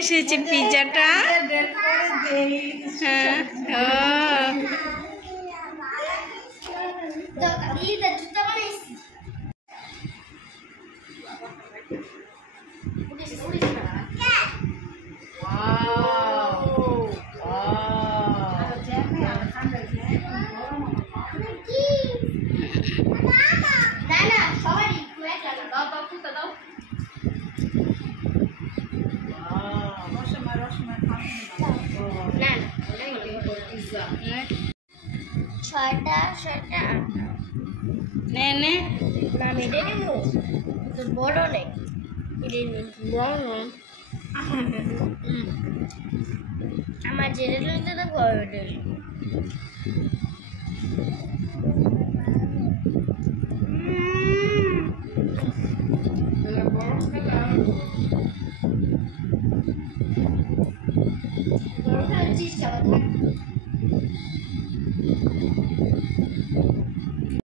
এসেছে পিৎজাটা। হ্যাঁ ও ছয়টা ছয়টা নে নে নাম এটা নেব তো বড় নেই বড় আমার জেনে নিতে তো বড় নেই বড় খাচ্ছিস